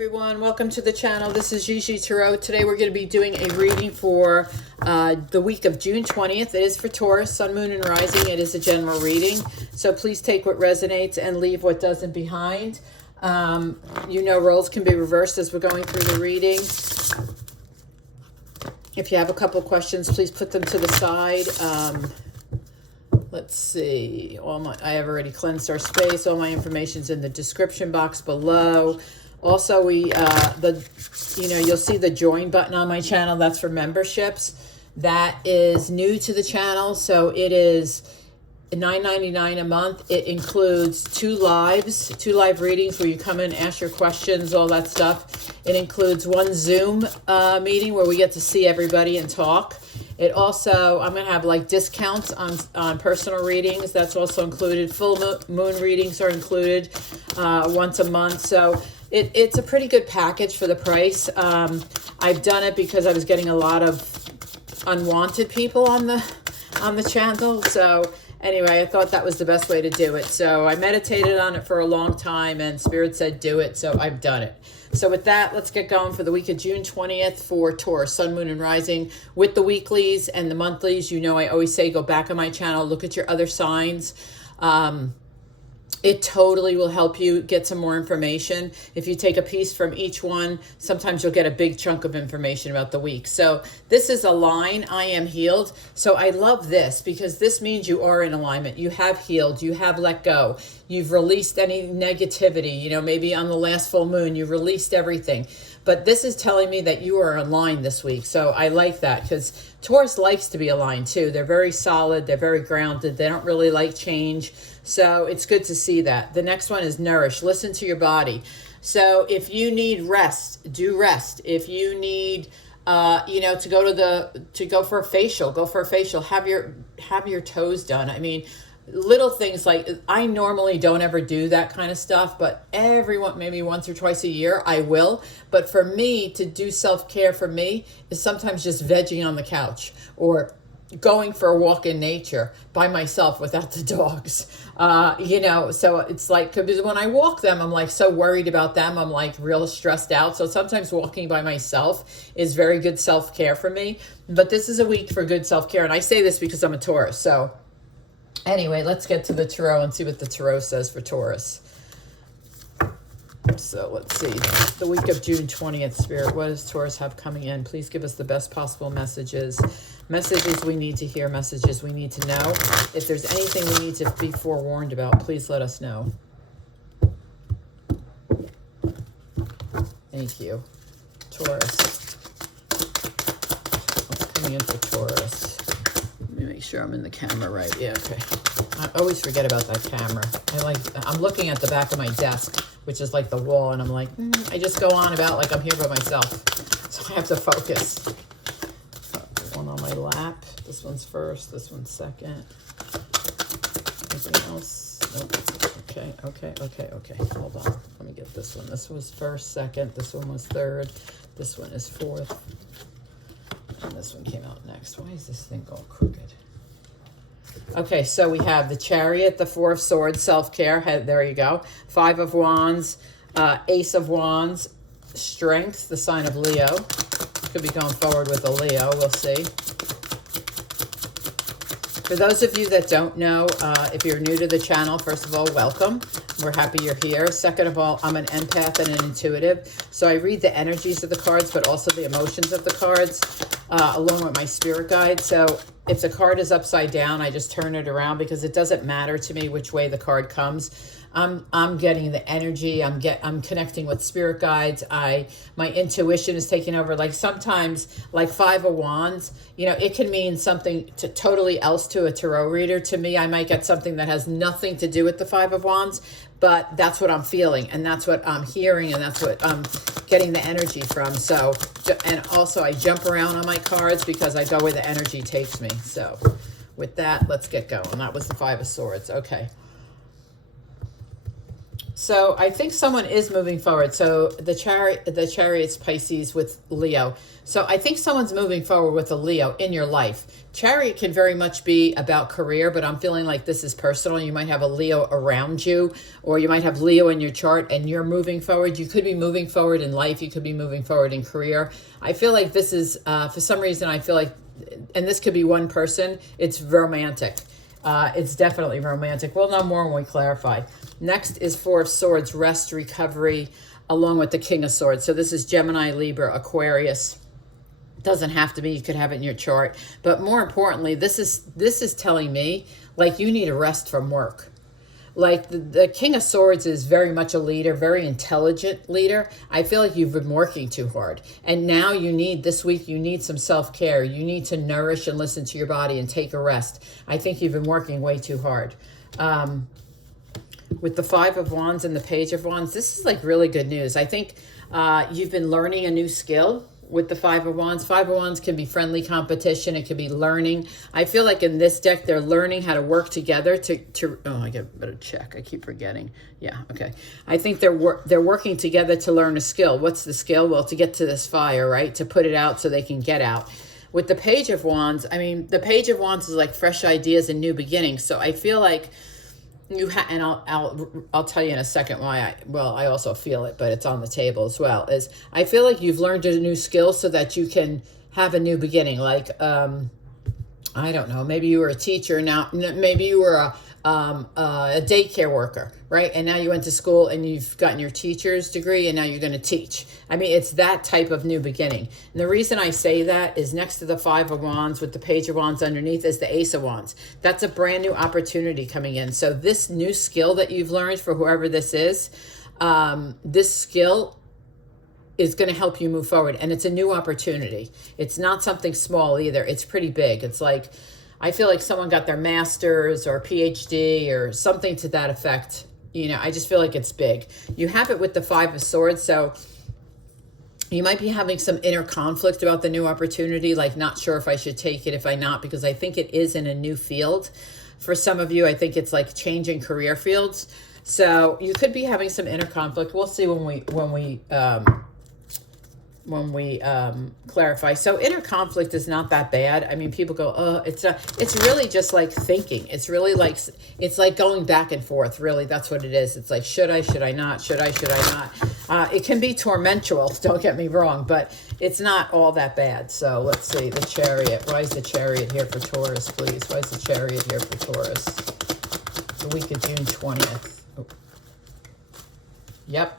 Everyone, welcome to the channel. This is Gigitarot. Today we're going to be doing a reading for the week of June 20th. It is for Taurus, Sun, Moon, and Rising. It is a general reading, so please take what resonates and leave what doesn't behind. You know, roles can be reversed as we're going through the reading. If you have a couple questions, please put them to the side. Let's see. I have already cleansed our space. All my information's in the description box below. Also, you'll see the join button on my channel. That's for memberships. That is new to the channel, so it is $9.99 a month. It includes two live readings where you come in, ask your questions, all that stuff. It includes one Zoom meeting where we get to see everybody and talk. It also, I'm going to have like discounts on personal readings. That's also included. Full moon readings are included once a month. So it's a pretty good package for the price. I've done it because I was getting a lot of unwanted people on the channel. So anyway, I thought that was the best way to do it. So I meditated on it for a long time and Spirit said do it. So I've done it. So with that, let's get going for the week of June 20th for Taurus, Sun, Moon, and Rising. With the weeklies and the monthlies, you know I always say go back on my channel, look at your other signs. It totally will help you get some more information. If you take a piece from each one, sometimes you'll get a big chunk of information about the week. So this is a line, I am healed. So I love this because this means you are in alignment. You have healed, you have let go. You've released any negativity, you know, maybe on the last full moon, you released everything. But this is telling me that you are aligned this week. So I like that because Taurus likes to be aligned too. They're very solid. They're very grounded. They don't really like change. So it's good to see that. The next one is nourish. Listen to your body. So if you need rest, do rest. If you need, to go for a facial, go for a facial. Have your toes done. I mean, little things like I normally don't ever do that kind of stuff, but maybe once or twice a year I will. But for me to do self-care for me is sometimes just vegging on the couch or going for a walk in nature by myself without the dogs. So it's like, because when I walk them, I'm like so worried about them. I'm like real stressed out. So sometimes walking by myself is very good self-care for me. But this is a week for good self-care. And I say this because I'm a Taurus. So anyway, let's get to the tarot and see what the tarot says for Taurus. So let's see. The week of June 20th, Spirit, what does Taurus have coming in? Please give us the best possible messages. Messages we need to hear, messages we need to know. If there's anything we need to be forewarned about, please let us know. Thank you. Taurus. What's coming in for Taurus? Let me make sure I'm in the camera right. Yeah, okay. I always forget about that camera. I'm looking at the back of my desk, which is like the wall, and I'm like, I just go on about like I'm here by myself. So I have to focus. One on my lap. This one's first, this one's second. Anything else? Nope. Okay. Hold on. Let me get this one. This was first, second. This one was third. This one is fourth. And this one came out next. Why is this thing all crooked? Okay, so we have the Chariot, the Four of Swords, self-care. There you go. Five of Wands, Ace of Wands, Strength, the sign of Leo. Could be going forward with a Leo. We'll see. For those of you that don't know, if you're new to the channel, first of all, welcome. We're happy you're here. Second of all, I'm an empath and an intuitive. So I read the energies of the cards, but also the emotions of the cards, along with my spirit guide. So if the card is upside down, I just turn it around because it doesn't matter to me which way the card comes. I'm getting the energy. I'm connecting with spirit guides. My intuition is taking over. Like sometimes, like Five of Wands, it can mean something totally else to a tarot reader. To me, I might get something that has nothing to do with the Five of Wands, but that's what I'm feeling, and that's what I'm hearing, and that's what I'm getting the energy from. So, and also I jump around on my cards because I go where the energy takes me. So with that, let's get going. That was the Five of Swords. Okay. So I think someone is moving forward. So the chariot's Pisces with Leo. So I think someone's moving forward with a Leo in your life. Chariot can very much be about career, but I'm feeling like this is personal. You might have a Leo around you, or you might have Leo in your chart and you're moving forward. You could be moving forward in life. You could be moving forward in career. I feel like this is, for some reason, I feel like, and this could be one person, it's romantic. It's definitely romantic. We'll know more when we clarify. Next is Four of Swords, rest, recovery, along with the King of Swords. So this is Gemini, Libra, Aquarius. Doesn't have to be, you could have it in your chart. But more importantly, this is telling me like you need a rest from work. Like the King of Swords is very much a leader, very intelligent leader. I feel like you've been working too hard. And now this week, you need some self-care. You need to nourish and listen to your body and take a rest. I think you've been working way too hard. With the Five of Wands and the Page of Wands, this is like really good news. I think you've been learning a new skill. With the Five of Wands. Five of Wands can be friendly competition. It could be learning. I feel like in this deck, they're learning how to work together oh, I better check. I keep forgetting. Yeah, okay. I think they're working together to learn a skill. What's the skill? Well, to get to this fire, right? To put it out so they can get out. With the Page of Wands, I mean, the Page of Wands is like fresh ideas and new beginnings. So I feel like and I'll tell you in a second why I also feel it, but it's on the table as well, is I feel like you've learned a new skill so that you can have a new beginning. Like, I don't know, maybe you were a teacher now, maybe you were a daycare worker, right? And now you went to school and you've gotten your teacher's degree and now you're going to teach. I mean, it's that type of new beginning. And the reason I say that is next to the Five of Wands with the Page of Wands underneath is the Ace of Wands. That's a brand new opportunity coming in. So this new skill that you've learned for whoever this is, this skill is going to help you move forward. And it's a new opportunity. It's not something small either. It's pretty big. It's like, I feel like someone got their master's or PhD or something to that effect. You know, I just feel like it's big. You have it with the Five of Swords. So you might be having some inner conflict about the new opportunity, like not sure if I should take it, if I not, because I think it is in a new field. For some of you, I think it's like changing career fields. So you could be having some inner conflict. We'll see when we clarify. So inner conflict is not that bad. I mean, people go, oh, it's really just like thinking. It's really like, it's like going back and forth. Really, that's what it is. It's like, should I not? Should I not? It can be tormentual, don't get me wrong, but it's not all that bad. So let's see, the Chariot. Why is the Chariot here for Taurus, please? Why is the Chariot here for Taurus? The week of June 20th. Oh. Yep.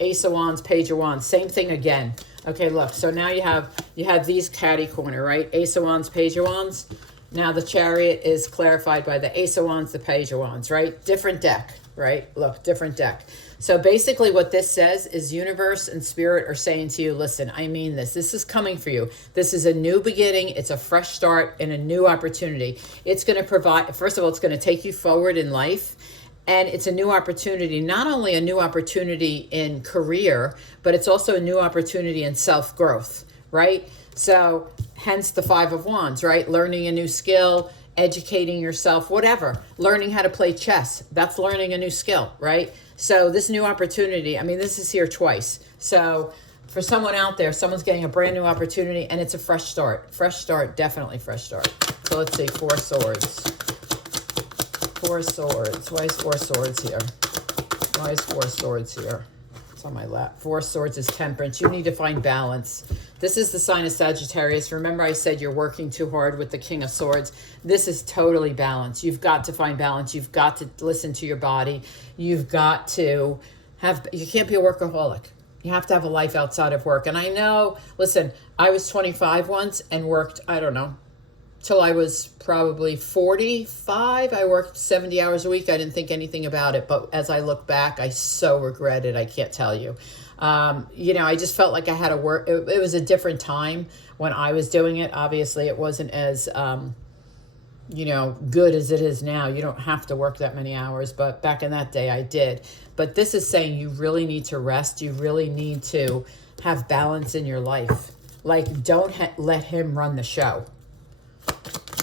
Ace of Wands, Page of Wands, same thing again. Okay, look, so now you have these catty corner, right? Ace of Wands, Page of Wands. Now the Chariot is clarified by the Ace of Wands, the Page of Wands, right? Different deck, right? Look, different deck. So basically what this says is universe and spirit are saying to you, listen, I mean this. This is coming for you. This is a new beginning. It's a fresh start and a new opportunity. It's going to provide, first of all, it's going to take you forward in life. And it's a new opportunity, not only a new opportunity in career, but it's also a new opportunity in self-growth, right? So hence the Five of Wands, right? Learning a new skill, educating yourself, whatever. Learning how to play chess, that's learning a new skill, right? So this new opportunity, I mean, this is here twice. So for someone out there, someone's getting a brand new opportunity and it's a fresh start. Fresh start, definitely fresh start. So let's see, Four Swords. Four Swords. Why is Four Swords here? Why is Four Swords here? It's on my lap. Four Swords is temperance. You need to find balance. This is the sign of Sagittarius. Remember I said you're working too hard with the King of Swords. This is totally balanced. You've got to find balance. You've got to listen to your body. You've got to you can't be a workaholic. You have to have a life outside of work. And I know, listen, I was 25 once and worked, I don't know, till I was probably 45. I worked 70 hours a week. I didn't think anything about it. But as I look back, I so regret it. I can't tell you. You know, I just felt like I had to work. It was a different time when I was doing it. Obviously, it wasn't as, you know, good as it is now. You don't have to work that many hours. But back in that day, I did. But this is saying you really need to rest. You really need to have balance in your life. Like, don't let him run the show.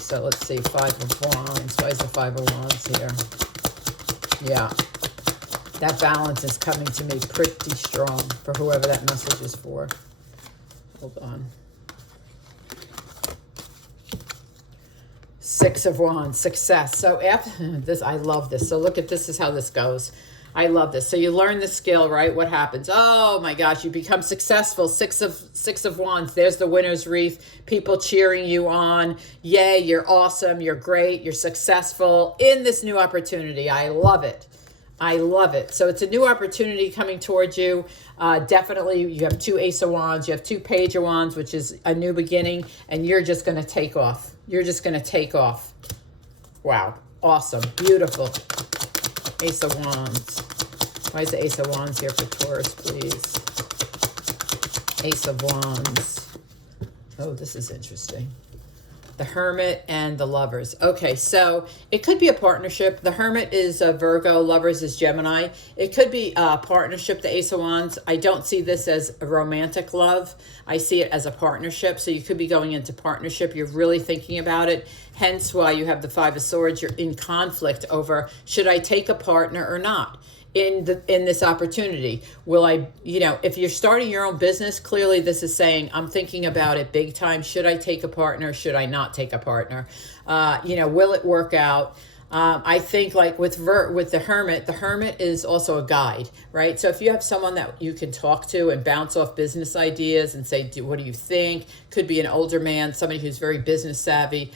So let's see, Five of Wands. Why is the Five of Wands here? Yeah. That balance is coming to me pretty strong for whoever that message is for. Hold on. Six of Wands, success. So after this, I love this. So look at this is how this goes. I love this. So you learn the skill, right? What happens? Oh my gosh, you become successful. Six of Wands. There's the winner's wreath. People cheering you on. Yay, you're awesome. You're great. You're successful in this new opportunity. I love it. I love it. So it's a new opportunity coming towards you. Definitely, you have 2 Ace of Wands. You have 2 Page of Wands, which is a new beginning. And you're just going to take off. You're just going to take off. Wow. Awesome. Beautiful. Ace of Wands. Why is the Ace of Wands here for Taurus, please? Ace of Wands. Oh, this is interesting. The Hermit and the Lovers. Okay, so it could be a partnership. The Hermit is a Virgo. Lovers is Gemini. It could be a partnership, the Ace of Wands. I don't see this as a romantic love. I see it as a partnership. So you could be going into partnership. You're really thinking about it. Hence why you have the Five of Swords. You're in conflict over, should I take a partner or not? In this opportunity, will I, if you're starting your own business, clearly this is saying, I'm thinking about it big time. Should I take a partner? Should I not take a partner? Will it work out? I think like with the Hermit is also a guide, right? So if you have someone that you can talk to and bounce off business ideas and say, what do you think? Could be an older man, somebody who's very business savvy,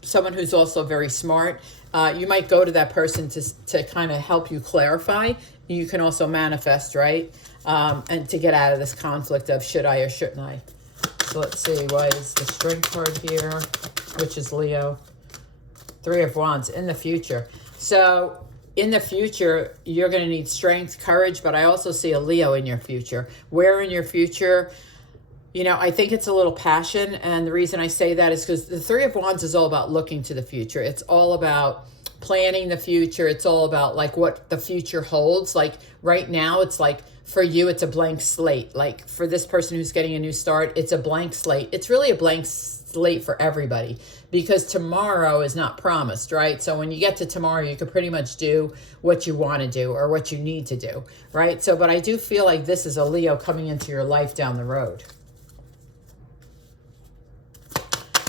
someone who's also very smart. You might go to that person to kind of help you clarify. You can also manifest, right? And to get out of this conflict of should I or shouldn't I? So let's see, why is the Strength card here, which is Leo? 3 of Wands, in the future. So in the future, you're going to need strength, courage, but I also see a Leo in your future. Where in your future? I think it's a little passion. And the reason I say that is because the 3 of Wands is all about looking to the future. It's all about planning the future. It's all about like what the future holds. Like right now, it's like for you, it's a blank slate. Like for this person who's getting a new start, it's a blank slate. It's really a blank slate for everybody because tomorrow is not promised, right? So when you get to tomorrow, you can pretty much do what you want to do or what you need to do, right? So, but I do feel like this is a Leo coming into your life down the road.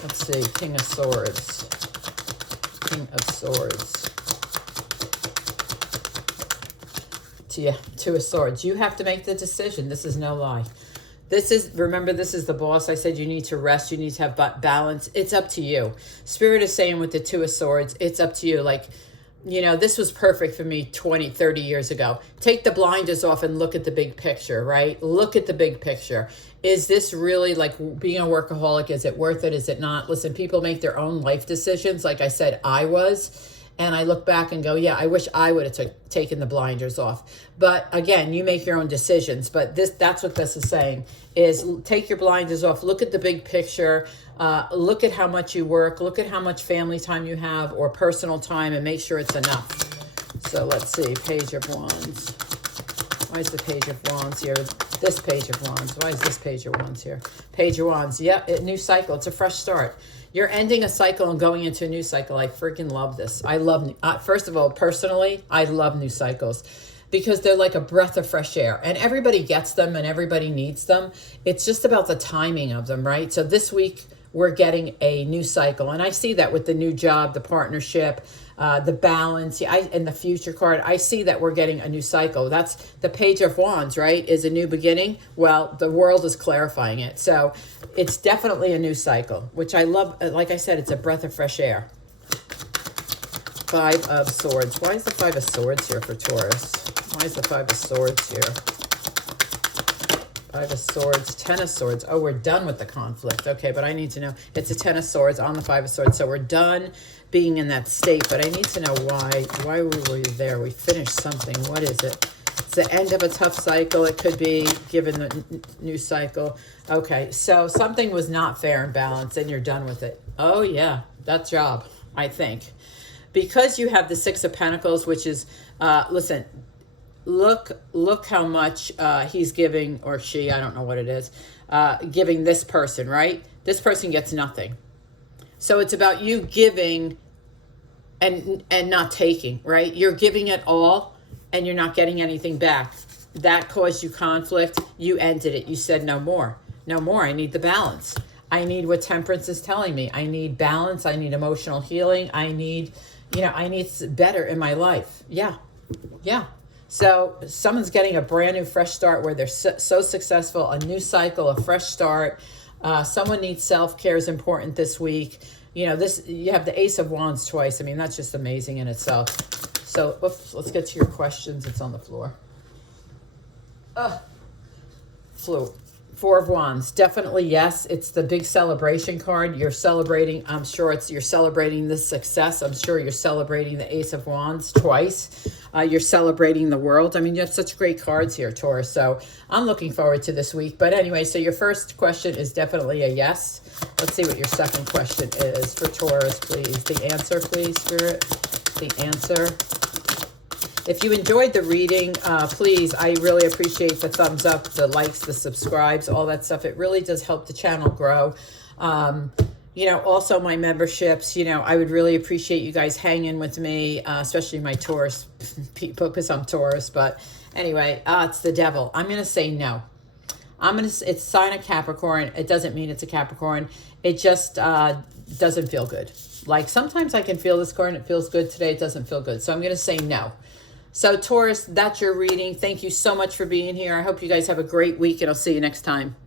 Let's see, King of Swords. King of Swords. Yeah, 2 of Swords. You have to make the decision. This is no lie. Remember, this is the boss. I said you need to rest. You need to have balance. It's up to you. Spirit is saying with the 2 of Swords, it's up to you. Like, this was perfect for me 20, 30 years ago. Take the blinders off and look at the big picture, right? Look at the big picture. Is this really like being a workaholic? Is it worth it? Is it not? Listen, people make their own life decisions. Like I said, I was. And I look back and go, yeah, I wish I would have taken the blinders off. But again, you make your own decisions. But that's what this is saying, is take your blinders off. Look at the big picture. Look at how much you work. Look at how much family time you have or personal time and make sure it's enough. So let's see, Page of Wands. Why is the Page of Wands here? This Page of Wands. Why is this Page of Wands here? Page of Wands. Yeah, new cycle. It's a fresh start. You're ending a cycle and going into a new cycle. I freaking love this. I love, first of all, personally, I love new cycles because they're like a breath of fresh air and everybody gets them and everybody needs them. It's just about the timing of them, right? So this week we're getting a new cycle and I see that with the new job, the partnership, the balance, and the future card. I see that we're getting a new cycle. That's the Page of Wands, right? Is a new beginning. Well, the world is clarifying it. So it's definitely a new cycle, which I love. Like I said, it's a breath of fresh air. 5 of Swords. Why is the 5 of Swords here for Taurus? Why is the 5 of Swords here? 5 of Swords, 10 of Swords. Oh, we're done with the conflict. Okay, but I need to know. It's a 10 of Swords on the 5 of Swords. So we're done being in that state, but I need to know why. Why were we there? We finished something. What is it? It's the end of a tough cycle. It could be given the new cycle. Okay, so something was not fair and balanced, and you're done with it. Oh, yeah, that job, I think. Because you have the 6 of Pentacles, which is, listen, look how much he's giving, or she, I don't know what it is, giving this person, right? This person gets nothing. So it's about you giving and not taking, right? You're giving it all and you're not getting anything back. That caused you conflict. You ended it. You said no more. No more. I need the balance. I need what temperance is telling me. I need balance. I need emotional healing. I need, I need better in my life. Yeah. Yeah. So someone's getting a brand new fresh start where they're so successful, a new cycle, a fresh start. Someone needs self-care is important this week. You have the Ace of Wands twice. I mean, that's just amazing in itself. So let's get to your questions. It's on the floor. Flew. Four of Wands. Definitely yes. It's the big celebration card. You're celebrating. I'm sure you're celebrating this success. I'm sure you're celebrating the Ace of Wands twice. You're celebrating the world. I mean, you have such great cards here, Taurus. So I'm looking forward to this week. But anyway, so your first question is definitely a yes. Let's see what your second question is for Taurus, please. The answer, please, Spirit. The answer. If you enjoyed the reading, please, I really appreciate the thumbs up, the likes, the subscribes, all that stuff. It really does help the channel grow. Also my memberships, I would really appreciate you guys hanging with me, especially my Taurus people, because I'm Taurus. But anyway, it's the devil. I'm going to say no. It's sign of Capricorn. It doesn't mean it's a Capricorn. It just doesn't feel good. Like sometimes I can feel this card and it feels good. Today it doesn't feel good. So I'm going to say no. So Taurus, that's your reading. Thank you so much for being here. I hope you guys have a great week and I'll see you next time.